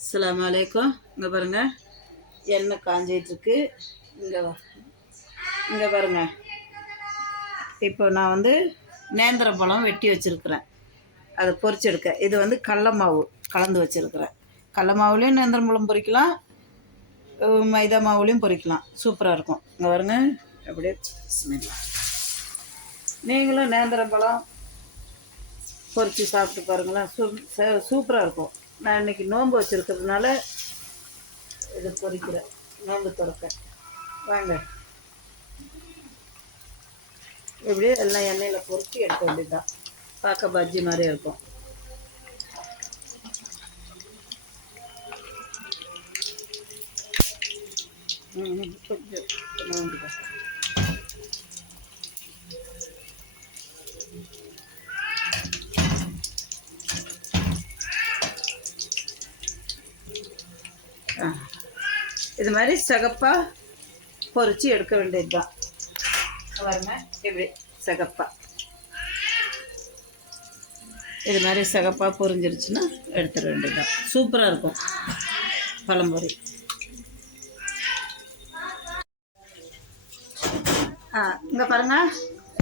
அஸ்ஸலாமு அலைக்கும். இங்கே பாருங்கள், எண்ணெய் காஞ்சிகிட்ருக்கு. இங்கே பாருங்கள், இப்போ நான் வந்து நேந்திர பழம் வெட்டி வச்சுருக்கிறேன், அதை பொரிச்சு எடுக்க. இது வந்து கடல மாவு கலந்து வச்சுருக்கிறேன். கடல மாவுலேயும் நேந்திர பழம் பொரிக்கலாம், மைதா மாவுலேயும் பொரிக்கலாம், சூப்பராக இருக்கும். இங்கே பாருங்க, அப்படியே ஸ்மெல். நீங்களும் நேந்திர பழம் பொரித்து சாப்பிட்டு பாருங்களேன், சூப்பராக இருக்கும். நான் இன்றைக்கி நோன்பு வச்சுருக்கிறதுனால இதை பொரிக்கிறேன், நோன்பு திறக்க. வாங்க, இப்படியே எல்லாம் எண்ணெயில் பொரித்து எடுக்க வேண்டியதுதான். பார்க்க பஜ்ஜி மாதிரி இருக்கும். கொஞ்சம் நோன்பு இது மாதிரி சிகப்பாக பொரித்து எடுக்க வேண்டியது தான். பாருங்க, இப்படி சிகப்பாக இது மாதிரி சிகப்பாக பொரிஞ்சிருச்சுன்னா எடுத்துட வேண்டியது தான். சூப்பராக இருக்கும் பழம்பொரி. இங்கே பாருங்கள்,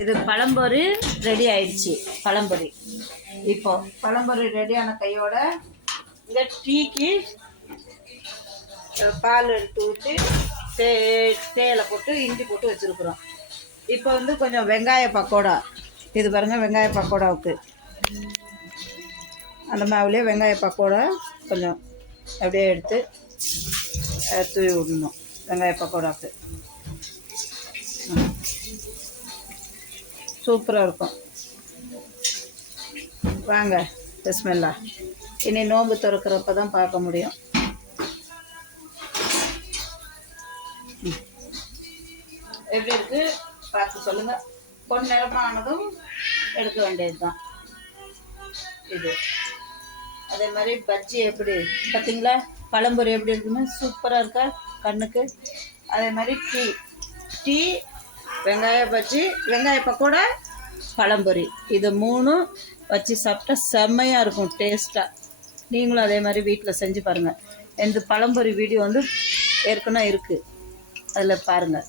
இது பழம்பொரி ரெடி ஆயிடுச்சு. பழம்பொரி இப்போ பழம்பொரி ரெடியான கையோட இந்த டீக்கு பால் எடுத்து ஊற்றி தேயிலை போட்டு இஞ்சி போட்டு வச்சுருக்குறோம். இப்போ வந்து கொஞ்சம் வெங்காய பக்கோடா, இது பாருங்கள், வெங்காய பக்கோடாவுக்கு அந்த மாவுலேயே வெங்காய பக்கோடா கொஞ்சம் அப்படியே எடுத்து தூவி விடணும். வெங்காய பக்கோடாவுக்கு சூப்பராக இருக்கும். வாங்க, பிஸ்மில்லா. இனி நோன்பு திறக்கிறப்ப தான் பார்க்க முடியும். எப்படி இருக்குது பார்த்து சொல்லுங்கள். கொஞ்ச நேரமானதும் எடுக்க வேண்டியது தான். இது அதே மாதிரி பஜ்ஜி எப்படி பார்த்தீங்களா, பழம்பொரி எப்படி இருக்குன்னு சூப்பராக இருக்கா கண்ணுக்கு. அதே மாதிரி டீ வெங்காய பஜ்ஜி, வெங்காய பக்கோடா, பழம்பொரி, இது மூணும் வச்சு சாப்பிட்டா செம்மையாக இருக்கும், டேஸ்ட்டாக. நீங்களும் அதே மாதிரி வீட்டில் செஞ்சு பாருங்கள். இந்த பழம்பொரி வீடியோ வந்து ஏற்கனவே இருக்குது, அதில் பாருங்கள்.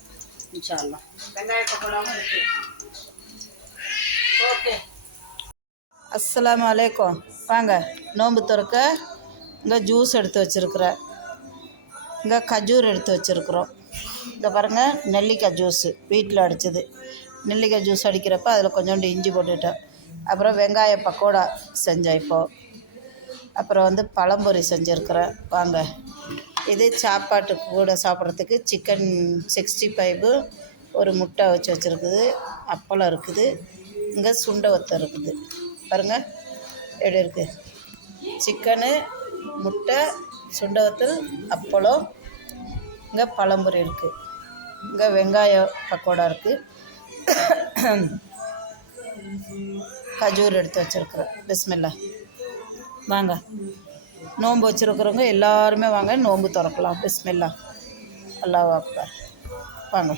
இன்ஷா அல்லாஹ் வெங்காய பக்கோடாவும் இருக்குது. ஓகே, அஸ்ஸலாமு அலைக்கும். வாங்க, நோன்பு திறக்க இங்கே ஜூஸ் எடுத்து வச்சுருக்குறேன், இங்கே கஜூர் எடுத்து வச்சுருக்குறோம். இங்கே பாருங்கள், நெல்லிக்காய் ஜூஸு வீட்டில் அடித்தது. நெல்லிக்காய் ஜூஸ் அடிக்கிறப்ப அதில் கொஞ்சோண்டு இஞ்சி போட்டுவிட்டேன். அப்புறம் வெங்காய பக்கோடா செஞ்சேன் இப்போது. அப்புறம் வந்து பழம்பொரி செஞ்சுருக்குறேன். வாங்க, இது சாப்பாட்டுக்கு கூட சாப்பிட்றதுக்கு சிக்கன் 65, ஒரு முட்டை வச்சுருக்குது, அப்பளம் இருக்குது, இங்கே சுண்டை வத்தல் இருக்குது. பாருங்கள் எப்படி இருக்குது, சிக்கனு, முட்டை, சுண்டை வத்தல், அப்பளம், இங்கே பழம்பொரி இருக்குது, இங்கே வெங்காய பக்கோடா இருக்குது, கஜூர் எடுத்து வச்சுருக்குறேன். பிஸ்மில்லா. வாங்க, நோன்பு வச்சுருக்கிறவங்க எல்லாருமே வாங்க, நோன்பு திறக்கலாம். பிஸ்மில்லா, அல்லாஹ் அக்பர். வாங்க.